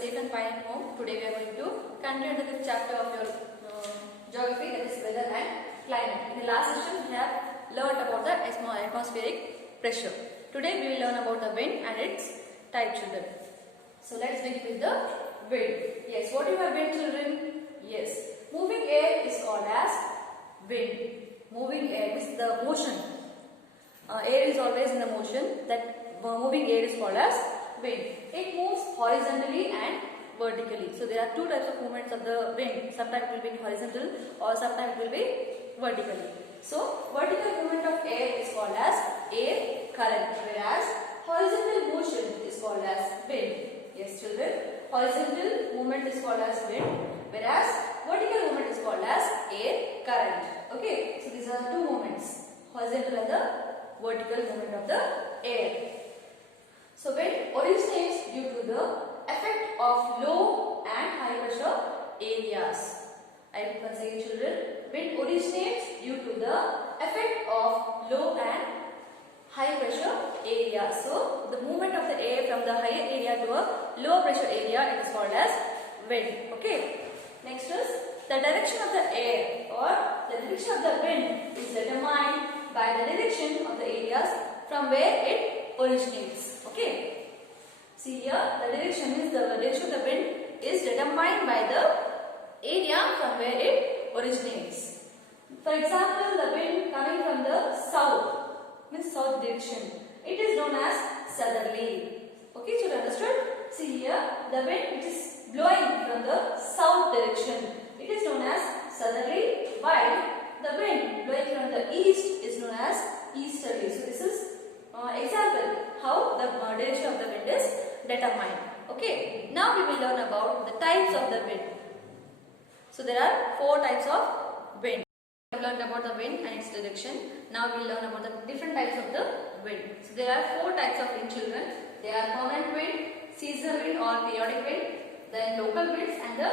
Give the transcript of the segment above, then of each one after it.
safe and fine at home. Today we are going to continue the fifth chapter of your geography, that is weather and climate. In the last session we have learned about the atmospheric pressure. Today we will learn about the wind and its type, children. So let's begin with the wind. Yes, what do you have wind, children? Yes, moving air is called as wind. Moving air is the motion. Air is always in the motion. That moving air is called as wind. It moves horizontally and vertically. So there are two types of movements of the wind. Sometimes it will be horizontal or sometimes it will be vertically. So vertical movement of air is called as air current, whereas horizontal motion is called as wind. Yes, children, horizontal movement is called as wind, whereas vertical movement is called as air current. Okay, so these are two movements, horizontal and the vertical movement of the air. So wind originates due to the effect of low and high pressure areas. I repeat once again, children. Wind originates due to the effect of low and high pressure area. So the movement of the air from the higher area to a lower pressure area, it is called as wind. Okay. Next is the direction of the air or the direction of the wind is determined by the direction of the areas from where it originates. Okay. See here, the direction of the wind is determined by the area from where it originates. For example, the wind coming from the south means south direction. It is known as southerly. Okay, children, understood? See here, the wind which is blowing from the south direction, it is known as southerly, while the wind blowing from the east is known as easterly. So this is example how the direction of the wind is determined. Okay, now we will learn about the types of the wind. So there are four types of wind. We have learned about the wind and its direction. Now we will learn about the different types of the wind. So there are four types of wind, children. There are permanent wind, seasonal wind or periodic wind, then local winds and the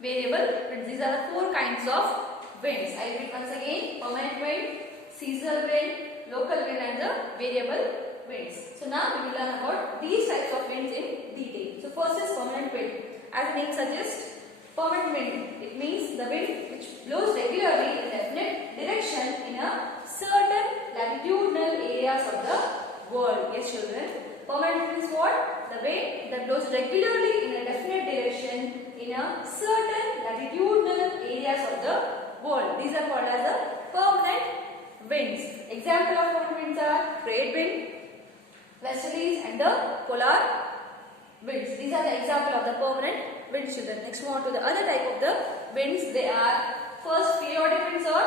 variable winds. These are the four kinds of winds. I repeat once again: permanent wind, seasonal wind, local wind and the variable winds. So now we will learn about these types of winds in detail. So first is permanent wind. As the name suggests, permanent wind, it means the wind which blows regularly in a definite direction in a certain latitudinal areas of the world. Yes, children. Permanent wind is what? The wind that blows regularly in a definite direction in a certain latitudinal areas of the world. These are called as the permanent winds. Example of permanent winds are trade wind, westerlies and the polar winds. These are the example of the permanent winds, children. Next, move on to the other type of the winds. They are first periodic winds or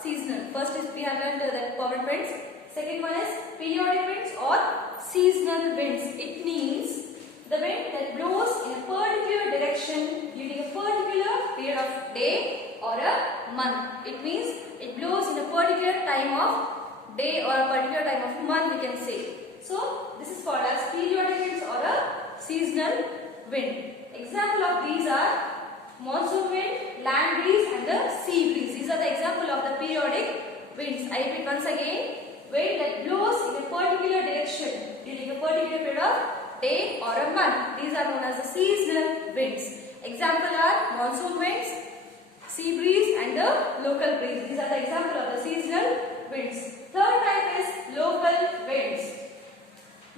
seasonal. First is we have learned the permanent winds. Second one is periodic winds or seasonal winds. It means the wind that blows in a particular direction during a particular period of day or a month. It means it blows in a particular time of day or a particular time of month, we can say. So this is called as periodic winds or a seasonal wind. Example of these are monsoon wind, land breeze and the sea breeze. These are the example of the periodic winds. I repeat once again: wind that blows in a particular direction during a particular period of day or a month. These are known as the seasonal winds. Example are monsoon winds, sea breeze and the local breeze. These are the example of the seasonal winds. Third type is local winds.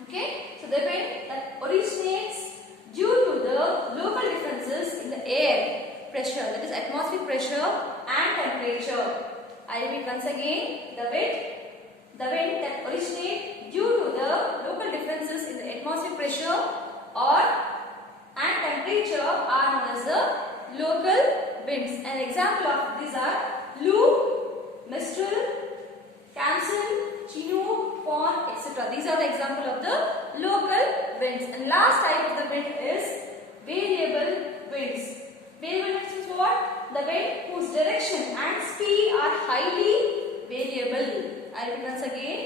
Okay, so the wind that originates due to the local differences in the air pressure, that is atmospheric pressure and temperature. I repeat once again: the wind that originates due to the local differences in the atmospheric pressure and temperature are known as the local winds. An example of these are Lu, Mistral, Kamsen, Chinook, Fawn, etc. These are the example of the local winds. And last type of the wind is variable winds. Variable winds is what? The wind whose direction and speed are highly variable. I repeat once again: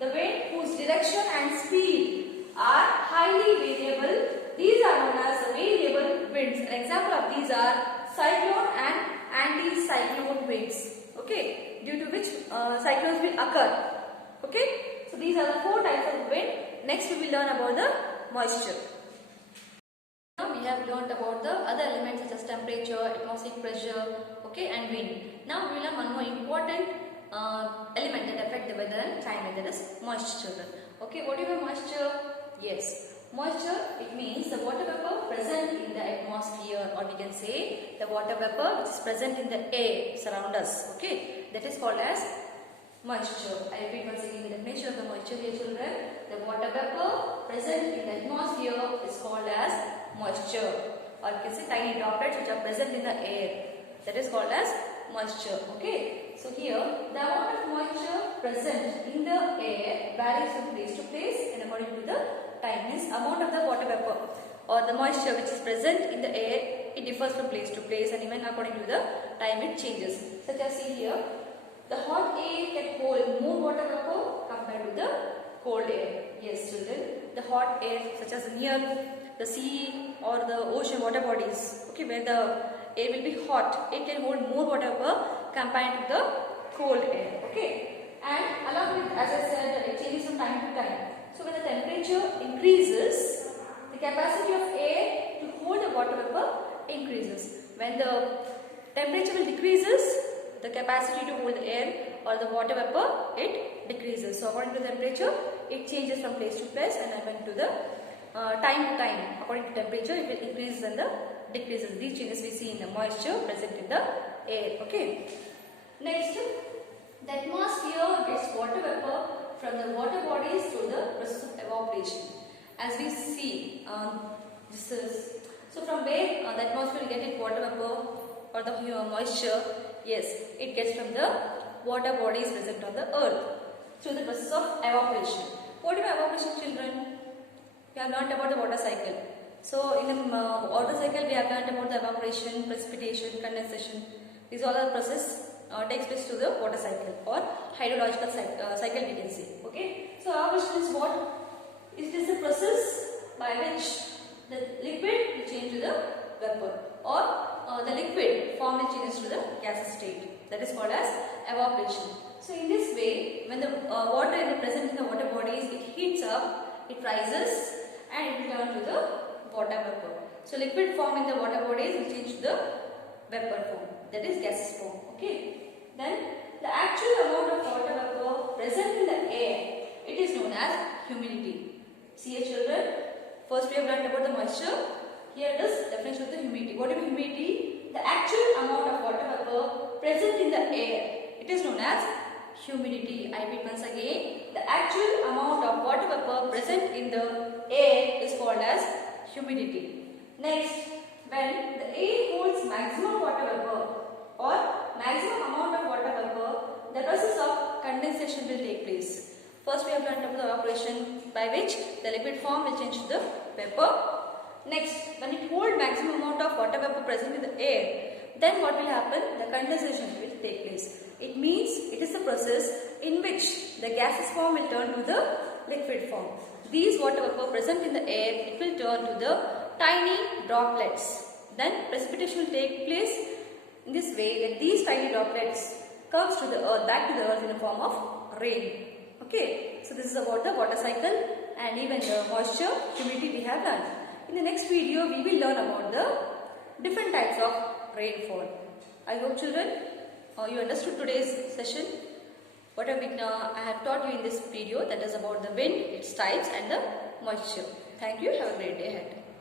the wind whose direction and speed are highly variable. These are known as the variable winds. An example of these are cyclone and anti-cyclone winds. Okay, due to which cyclones will occur. Okay, so these are the four types of wind. Next we will learn about the moisture. Now we have learnt about the other elements such as temperature, atmospheric pressure, okay, and wind. Now we will learn one more important element that affect the weather and climate, that is moisture, children. Okay, what do you mean moisture? Yes, moisture, it means the water vapor present in the atmosphere, or we can say the water vapor which is present in the air surround us. Okay, that is called as moisture. I repeat once again the definition of the moisture here, children. The water vapor present in the atmosphere is called as moisture, or you can say tiny droplets which are present in the air. That is called as moisture. Okay, so here the amount of moisture present in the air varies from place to place and according to the time. Means amount of the water vapor or the moisture which is present in the air, it differs from place to place, and even according to the time it changes. Such as see here, the hot air can hold more water vapor compared to the cold air. Yes, children, the hot air such as near the sea or the ocean water bodies, okay, where the air will be hot, it can hold more water vapor compared to the cold air. Okay, and along with, as I said, it changes from time to time. So when the temperature increases, the capacity of air to hold the water vapor increases. When the temperature will decreases, the capacity to hold the air or the water vapor, it decreases. So according to the temperature, it changes from place to place, and according to the time to time, according to temperature, it will increase and the decreases. These changes we see in the moisture present in the air. Okay. Next, the atmosphere gets water vapor from the water bodies through the process of evaporation. As we see, this is so from where the atmosphere will get its water vapor or the moisture. Yes, it gets from the water bodies present on the earth through the process of evaporation. What is evaporation, children? We have learnt about the water cycle. So in the water cycle, we have learnt about the evaporation, precipitation, condensation. These all the process takes place to the water cycle or hydrological cycle we can say. Okay. So evaporation is what? It is the process by which the liquid will change to the vapor, or the liquid form will change to the gaseous state. That is called as evaporation. So in this way, when the water is present in the water bodies, it heats up, it rises, and it will turn to the water vapor. So liquid form in the water bodies will change to the vapor form, that is gaseous form. Okay. Then the actual amount of water vapor present in the air, it is known as humidity. See here, children, first we have learned about the moisture. Here it is definition of the humidity. What is humidity? The actual amount of water vapor present in the air, it is known as humidity. I repeat once again, the actual amount of water vapor present in the air is called as humidity. Next, when the air holds maximum water vapor or maximum amount of water vapor, the process of condensation will take place. First we have learnt about the evaporation by which the liquid form will change to the vapor. Next, when it holds maximum amount of water vapor present in the air, then what will happen? The condensation will take place. It means it is the process in which the gaseous form will turn to the liquid form. These water vapor present in the air, it will turn to the tiny droplets. Then precipitation will take place in this way that these tiny droplets comes to the earth, back to the earth in the form of rain. Okay, so this is about the water cycle and even the moisture, humidity we have learned. In the next video, we will learn about the different types of rainfall. I hope, children, you understood today's session. What I have taught you in this video, that is about the wind, its types and the moisture. Thank you. Have a great day ahead.